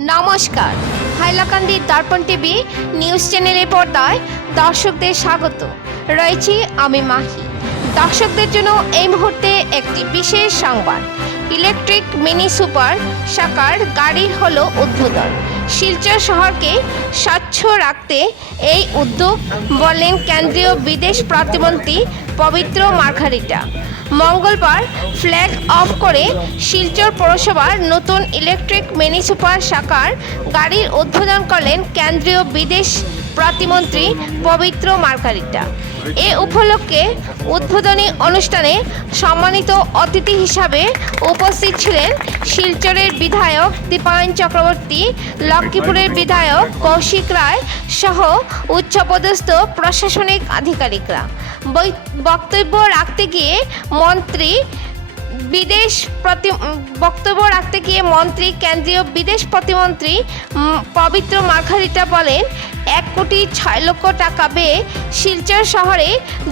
নমস্কার, হাইলাকান্দি দর্পণ TV news চ্যানেলের পর্দায় দর্শকদের স্বাগত। রয়েছি আমি মাহি। দর্শকদের জন্য এই মুহূর্তে একটি বিশেষ সংবাদ। ইলেকট্রিক মিনি সুপার শাকার গাড়ির হলো উদ্বোধন। শিলচর শহরকে স্বচ্ছ রাখতে এই উদ্যোগ বললেন কেন্দ্রীয় বিদেশ প্রতিমন্ত্রী পবিত্র মার্ঘারিটা। মঙ্গলবার ফ্ল্যাগ অফ করে শিলচর পৌরসভার নতুন ইলেকট্রিক মিনি সুপার শাকার গাড়ির উদ্বোধন করলেন কেন্দ্রীয় বিদেশ প্রতিমন্ত্রী পবিত্র মার্ঘারিটা। এ উপলক্ষে উদ্বোধনী অনুষ্ঠানে সম্মানিত অতিথি হিসাবে উপস্থিত ছিলেন শিলচরের বিধায়ক দীপায়ন চক্রবর্তী, লক্ষ্মীপুরের বিধায়ক কৌশিক রায় সহ উচ্চপদস্থ প্রশাসনিক আধিকারিকরা। বক্তব্য রাখতে গিয়ে মন্ত্রী কেন্দ্রীয় বিদেশ প্রতিমন্ত্রী পবিত্র মার্ঘারিটা বলেন, 1,06,00,000 টাকা ব্যয়ে শিলচর শহরে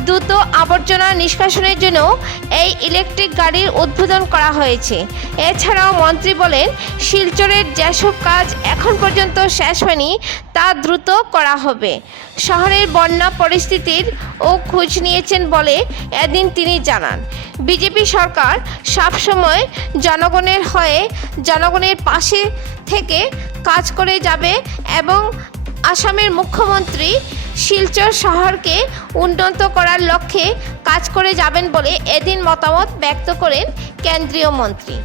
দ্রুত আবর্জনা নিষ্কাশনের জন্য এই ইলেকট্রিক গাড়ির উদ্বোধন করা হয়েছে। এছাড়াও মন্ত্রী বলেন, শিলচরের যেসব কাজ এখন পর্যন্ত শেষ হয়নি তা দ্রুত করা হবে। শহরের বন্যা পরিস্থিতির ও খোঁজ নিয়েছেন বলে এদিন তিনি জানান। বিজেপি সরকার সবসময় জনগণের হয়ে জনগণের পাশে থেকে কাজ করে যাবে এবং আসামের মুখ্যমন্ত্রী শিলচর শহরকে উন্নত করার লক্ষ্যে কাজ করে যাবেন বলে এদিন মতামত ব্যক্ত করেন কেন্দ্রীয় মন্ত্রী।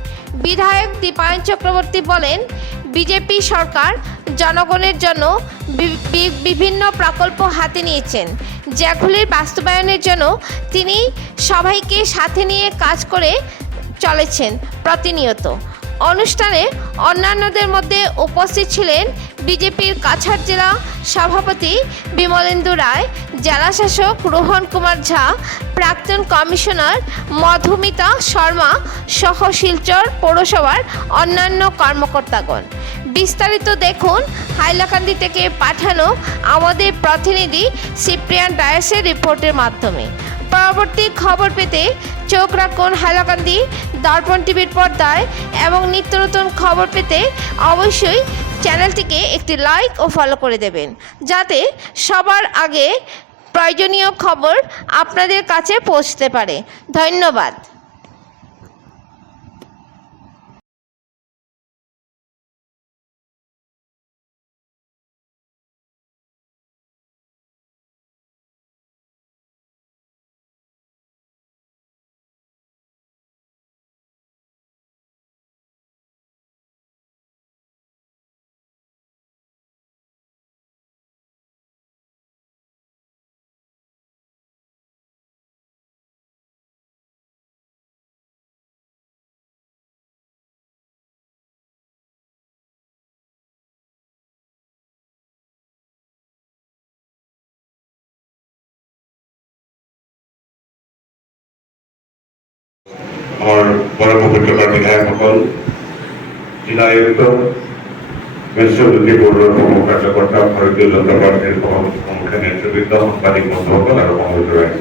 বিধায়ক দীপায়ন চক্রবর্তী বলেন, বিজেপি সরকার জনগণের জন্য বিভিন্ন প্রকল্প হাতে নিয়েছেন, যেগুলির বাস্তবায়নের জন্য তিনি সবাইকে সাথে নিয়ে কাজ করে চলেছেন প্রতিনিয়ত। অনুষ্ঠানে অন্যান্যদের মধ্যে উপস্থিত ছিলেন বিজেপির কাছাড় জেলা সভাপতি বিমলেন্দু রায়, জেলাশাসক রোহন কুমার ঝা, প্রাক্তন কমিশনার মধুমিতা শর্মা সহ শিলচর পৌরসভার অন্যান্য কর্মকর্তাগণ। বিস্তারিত দেখুন হাইলাকান্দি থেকে পাঠানো আমাদের প্রতিনিধি সিপ্রিয়ান ডায়েসের রিপোর্টের মাধ্যমে। পরবর্তী খবর পেতে চোখ রাখুন হাইলাকান্দি দর্পণ টিভির পর্দায় এবং নিত্য নতুন খবর পেতে অবশ্যই চ্যানেলটিকে একটি লাইক ও ফলো করে দেবেন, যাতে সবার আগে প্রয়োজনীয় খবর আপনাদের কাছে পৌঁছতে পারে। ধন্যবাদ। আমার বড় উপত্যকার বিধায়কসকল, জেলা আয়ুক্ত, মেট্রোপলিটি বোর্ডের প্রমুখ কার্যকর্তা, ভারতীয় জনতা পার্টির প্রমুখ নেতৃবৃন্দ, সাংবাদিক বন্ধুসকল আৰু সমবেত ৰাইজ,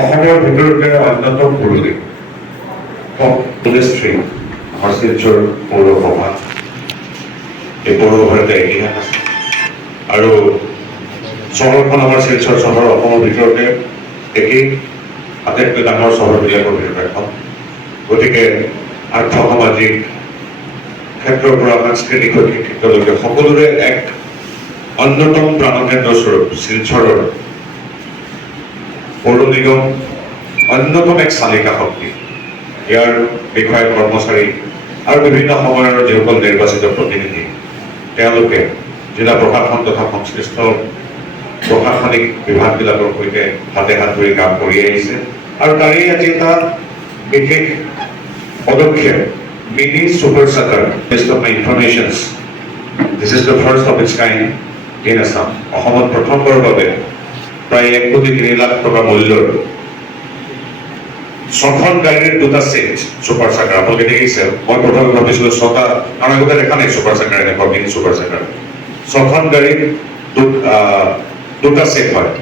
অসমৰ ভিতৰতে অন্যতম পুৰুলিক পুলিশ্ৰী আমাৰ শিলচৰ পৌৰসভা। এই পৌৰসভাৰ এটা ইতিহাস আছে আৰু চহৰখন আমাৰ শিলচৰ চহৰ অসমৰ ভিতৰতে একেই আটাইতকৈ ডাঙৰ চহৰবিলাকৰ ভিতৰত এখন। গতিকে আৰ্থ সামাজিক ক্ষেত্ৰৰ পৰা সাংস্কৃতিক ক্ষেত্ৰলৈকে সকলোৰে এক অন্যতম প্ৰাণকেন্দ্ৰ স্বৰূপ শিলচৰৰ পৌৰ নিগম অন্যতম এক চালিকা শক্তি। ইয়াৰ বিষয়া কৰ্মচাৰী আৰু বিভিন্ন সময়ৰ যিসকল নিৰ্বাচিত প্ৰতিনিধি, তেওঁলোকে জিলা প্ৰশাসন তথা সংশ্লিষ্ট প্ৰশাসনিক বিভাগবিলাকৰ সৈতে হাতে হাত ধৰি কাম কৰি আহিছে আৰু তাৰেই আজি এটা বিশেষ পদক্ষেপ, mini super shaker. Best of my informations, this is the first of its kind in Assam. অসমত প্ৰথমবাৰৰ বাবে প্ৰায় 1,03,00,000 টকা মূল্যৰ 6খন গাড়ীৰ 2টা সেট সুপাৰ শাকার। আপোনালোকে দেখিছে, মই প্ৰথমে ভাবিছিলোঁ 6টা, কাৰণ আগতে দেখা নাই সুপাৰ শাকার, এনেকুৱা মিনি সুপাৰ শাকার। 6খন গাড়ীৰ 2টা সেট হয়।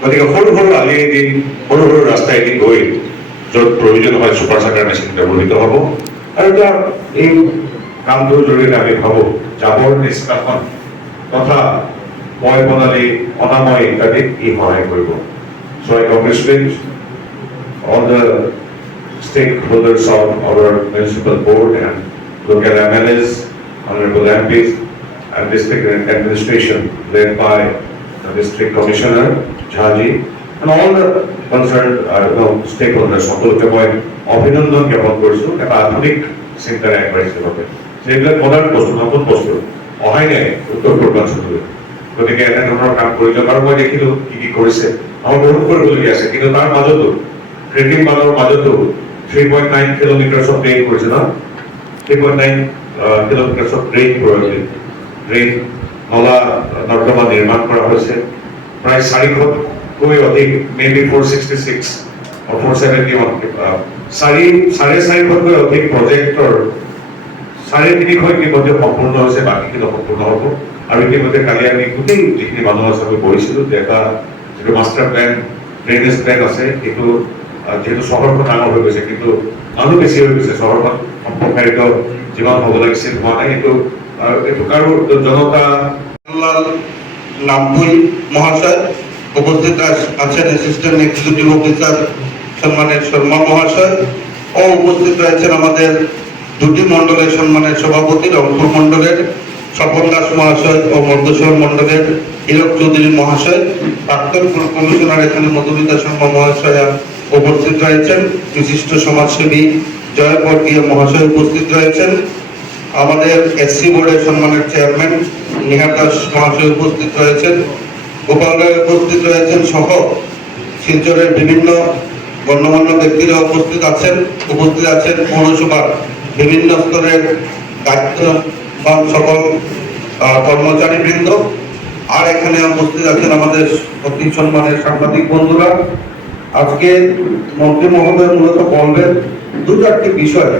গতিকে সৰু সৰু আলিয়েদি, সৰু সৰু ৰাস্তাইদি গৈ য'ত প্ৰয়োজন হয় সুপাৰ শাকার মেচিন ব্যৱহৃত হ'ব। আৰু এই কামটো জৰিয়তে আমি ভাবো জাবৰ নিষ্কাশন তথা ময় বনালী অনাময় ইত্যাদিত ই সহায় কৰিব। So I congratulate all the stakeholders of our municipal board and local MLAs, honorable MPs, and district administration led by the district commissioner, Jhaji, and all the concerned stakeholders. সকলকে মই অভিনন্দন জ্ঞাপন কৰিছো এটা আধুনিক চিন্তাৰে আগবাঢ়িছে বাবে সেইবিলাক মডাৰ্ণ বস্তু নতুন বস্তু অহাই নাই উত্তৰ পূৰ্বাঞ্চললৈ। গতিকে এনেধৰণৰ কাম কৰিলে আৰু মই দেখিলো কি কি কৰিছে আমাৰ বহুত কৰিবলগীয়া আছে, কিন্তু তাৰ মাজতো কৃত্ৰিম বানৰ মাজতো 3.9 কিলোমিটাৰ অফ ড্ৰেইন কৰিছে ন, 3.9 কিলোমিটাৰ অফ ড্ৰেইন ড্ৰেইন নলা নৰ্দমা নিৰ্মাণ কৰা হৈছে। প্ৰায় 400কৈ অধিক, মেবি 466 471 450কৈ অধিক প্ৰজেক্টৰ 350 ইতিমধ্যে সম্পূৰ্ণ হৈছে, বাকীখিনি সম্পূৰ্ণ হ'ব। আৰু ইতিমধ্যে কালি আমি গোটেই যিখিনি মানুহ আছে আমি বহিছিলোঁ যে এটা যিটো মাষ্টাৰ প্লেন ড্ৰেইনেজ প্লেন আছে সেইটো যিহেতু চহৰখন ডাঙৰ হৈ গৈছে কিন্তু মানুহ বেছি হৈ গৈছে, চহৰখন সম্প্ৰসাৰিত যিমান হ'ব লাগিছিল হোৱা নাই। এইটো কাৰো জনতা নামভুই মহাশয় উপস্থিত আছেন, অ্যাসিস্ট্যান্ট এক্সিকিউটিভ অফিসার সম্মানের শর্মা মহাশয় ও উপস্থিত রয়েছেন আমাদের দুটি মণ্ডলের সম্মানের সভাপতি রংপুর মণ্ডলের স্বপন দাস মহাশয় ও মধ্যশহর মণ্ডলের হীরক চৌধুরী মহাশয়, প্রাক্তন পুর কমিশনার এখানে মধুমিতা শর্মা মহাশয়া উপস্থিত রয়েছেন, বিশিষ্ট সমাজসেবী জয় বর্গীয় মহাশয় উপস্থিত রয়েছেন, আমাদের এসসি বোর্ডের সম্মানের চেয়ারম্যান নিহার দাস মহাশয় উপস্থিত রয়েছেন, গোপাল রায় উপস্থিত রয়েছেন সহ শিলচরের বিভিন্ন গণ্যমান্য ব্যক্তিরা উপস্থিত আছেন পৌরসভার বিভিন্ন স্তরের দায়িত্ববান সকল কর্মচারীবৃন্দ, আর এখানে উপস্থিত আছেন আমাদের অতি সম্মানের সাংবাদিক বন্ধুরা। আজকে মন্ত্রী মহোদয় মূলত বলবেন দু চারটি বিষয়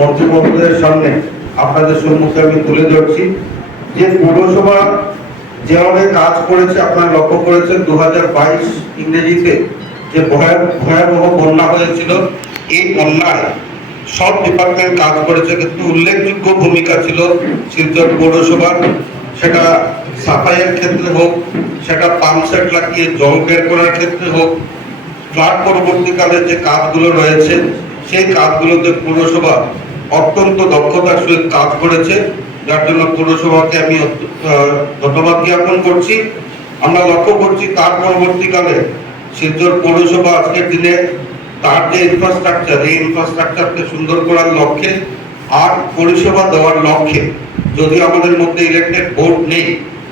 মন্ত্রী মহোদয়ের সামনে আপনাদের সম্মুখে আমি তুলে ধরছি। যে পৌরসভা যেভাবে কাজ করেছে আপনারা লক্ষ্য করেছেন 2022 ইংরেজিতে যে ভয়াবহ বন্যা হয়েছিল, এই বন্যায় সব ডিপার্টমেন্ট কাজ করেছে, কিন্তু উল্লেখযোগ্য ভূমিকা ছিল শিলচর পৌরসভার। সেটা সাফাইয়ের ক্ষেত্রে হোক, সেটা পাম্প সেট লাগিয়ে জল বের করার ক্ষেত্রে হোক, ফ্লাড পরবর্তীকালে যে কাজগুলো রয়েছে সেই কাজগুলোতে পৌরসভা অত্যন্ত দক্ষতার সহিত কাজ করেছে, যার জন্য পৌরসভাকে আমি ধন্যবাদ জ্ঞাপন করছি। আমরা লক্ষ্য করছি তার পরবর্তীকালে শিলচর পৌরসভা আজকের দিনে তার যে ইনফ্রাস্ট্রাকচার, এই ইনফ্রাস্ট্রাকচারকে সুন্দর করার লক্ষ্যে আর পরিষেবা দেওয়ার লক্ষ্যে, যদিও আমাদের মধ্যে ইলেকটেড বোর্ড নেই,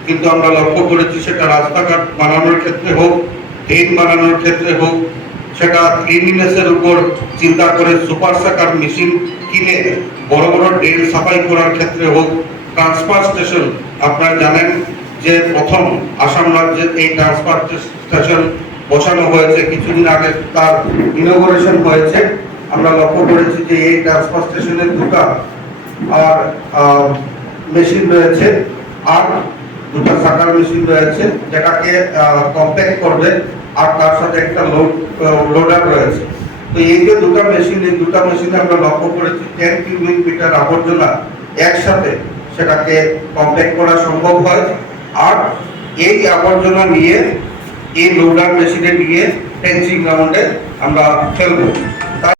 কিন্তু আমরা লক্ষ্য করেছি সেটা রাস্তাঘাট বানানোর ক্ষেত্রে হোক, ড্রেন বানানোর ক্ষেত্রে হোক, সেটা ক্লিনলিনেসের উপর চিন্তা করে সুপার সাকার মেশিন কিনে বড় বড় ড্রেন সাফাই করার ক্ষেত্রে হোক, ট্রান্সফার স্টেশন আপনারা জানেন যে প্রথম আসাম রাজ্যে এই ট্রান্সফার স্টেশন বসানো হয়েছে, কিছুদিন আগে তার ইনোগ্রেশন হয়েছে। আমরা লক্ষ্য করেছি যে এই ট্রান্সফার স্টেশনের দুটো আর মেশিন রয়েছে, আর দুটো সাকার মেশিন রয়েছে যেটাকে কম্প্যাক্ট করবে, আর তার সাথে একটা লোডার রয়েছে। তো এই যে দুটো মেশিনে আমরা লক্ষ্য করেছি 10 কিউবিক মিটার আবর্জনা একসাথে সেটাকে কম্প্যাক্ট করা সম্ভব হয়। আর এই আবর্জনা নিয়ে এই লোডার মেশিনে নিয়ে ট্রেঞ্চিং গ্রাউন্ডে আমরা ফেলবো।